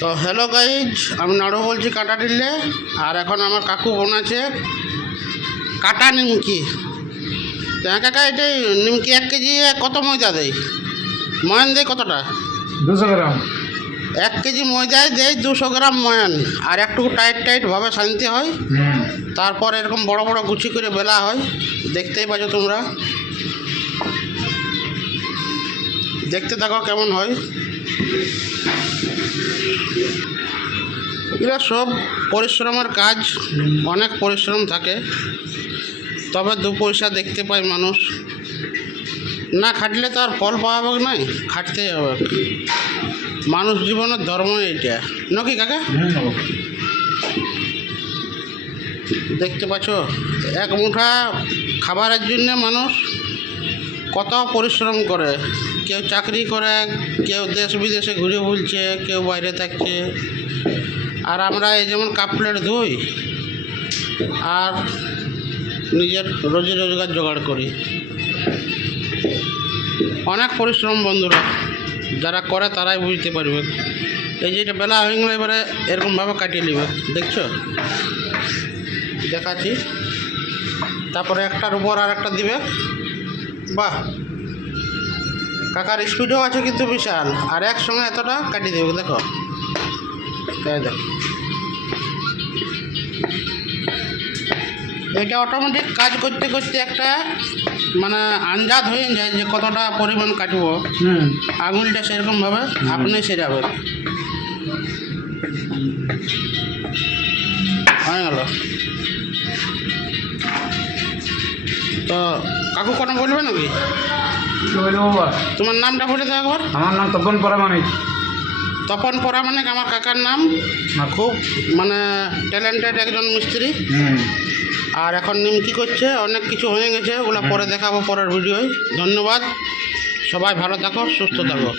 তো hello guys আমি নাড়ু বলছি কাটা টিল্লে আর এখন আমার কাকু বোন আছে। কাটা নিমকি। হ্যাঁ কাকা এটাই নিমকি এক কেজি কত ময়দা দেয়? ময়ান দেয় কতটা? দুশো গ্রাম। এক কেজি ময়দায় দেয় দুশো গ্রাম ময়ান। আর একটু টাইট টাইটভাবে শান্তি হয়। তারপর এরকম বড় বড় গুছি করে বেলা হয়। দেখতেই পাচ্ছ তোমরা। দেখতে থাকো কেমন হয়। এগুলো সব পরিশ্রমের কাজ, অনেক পরিশ্রম থাকে। তবে দু পয়সা দেখতে পায় মানুষ। না খাটলে তো আর ফল পাওয়া যাবে নাই, খাটতেই হবে। মানুষ জীবনের ধর্ম এইটা। নাকি কাকা? দেখতে পাচ্ছ, এক মুঠা খাবারের জন্য মানুষ কত পরিশ্রম করে। কেউ চাকরি করে, কেউ দেশ বিদেশে ঘুরে বুলছে কেউ বাইরে থাকছে। আর আমরা এই যেমন কাপ প্লেট ধুই, আর নিজের রোজি রোজগার জোগাড় করি। অনেক পরিশ্রম বন্ধুরা, যারা করে তারাই বুঝতে পারবে। এই যে এটা বেলা হয়ে গেলে, এবারে এরকমভাবে কাটিয়ে নেবে, দেখছ? দেখাচ্ছি। তারপরে একটার উপর আর একটা দিবে। বাহ! কাকার স্পিডও আছে কিন্তু বিশাল, আর একসঙ্গে এতটা কাটিয়ে দেবে, দেখো। দেখো এটা অটোমেটিক কাজ করতে করতে একটা মানে আন্দাজ হয়ে যায় যে কতটা পরিমাণ কাটবো। হুম। আঙুলটা সেরকমভাবে আপনি সেরাবে হয়ে গেল। তো কাকু কোনো বলবে নাকি? তোমার নামটা বলে দাও একবার। আমার নাম তপন পরামানিক। তপন পরা মানে আমার কাকার নাম। খুব মানে ট্যালেন্টেড একজন মিস্ত্রি। আর এখন নিমকি করছে? অনেক কিছু হয়ে গেছে ওগুলো পরে দেখাবো পরের ভিডিওয়। ধন্যবাদ। সবাই ভালো থাকো সুস্থ থাকো।